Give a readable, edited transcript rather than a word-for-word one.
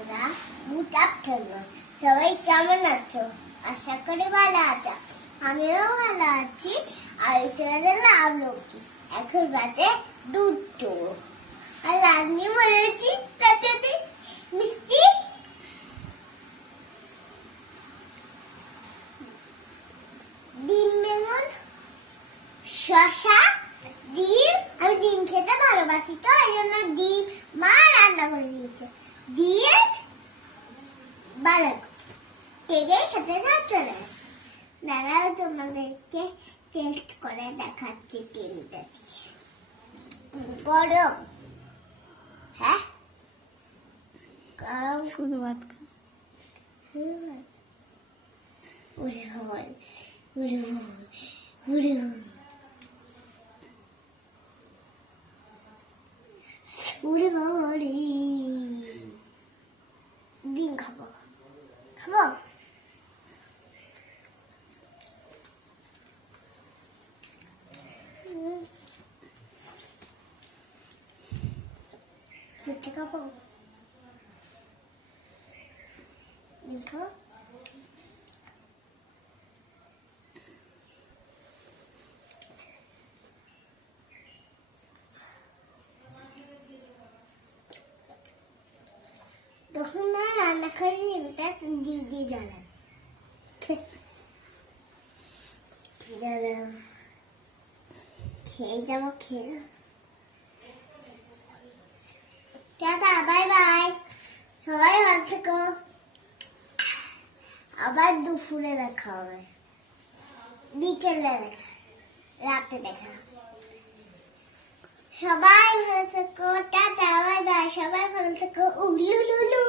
বন্ধুরা, good afternoon. সবাই কেমন আছো? আশা করি ভালো আছো। আমিও ভালো আছি। আর এটা আমলকি। এখন বাজে 2টো। আর রান্নি বলেছি তাতে মিষ্টি ডিম বেগুন শসা ডিম। আমি ডিম খেতে ভালোবাসি, তো এই জন্য ডিম মা রান্না করে দিয়েছে। দিয়ে বাঁধাকপি তেলে খেতে চলে আসে। দাঁড়াও, তোমাদেরকে টেস্ট করে দেখাচ্ছি ডিমটা দিয়ে। গরম, হ্যাঁ গরম। শুধু ভাত উড়ে হয়, উড়ে হয়, উড়ে হয়, উড়ে বাবারে। ডিম খাবো, খাবো। মিথ্যে খাবো, ডিম খাবো। তখন না রান্না করে ডিমটা দিয়ে জ্বালান। খেয়ে যাবো, খেয়ে টাটা, বাই বাই। সবাই ভালো থেকো। আবার দুপুরে দেখা হবে, বিকেলে দেখা, রাতে দেখা। সবাই ভালো থেকো, টাটা, বাই বাই। সবাই ভালো থেকো। উলু লুলু।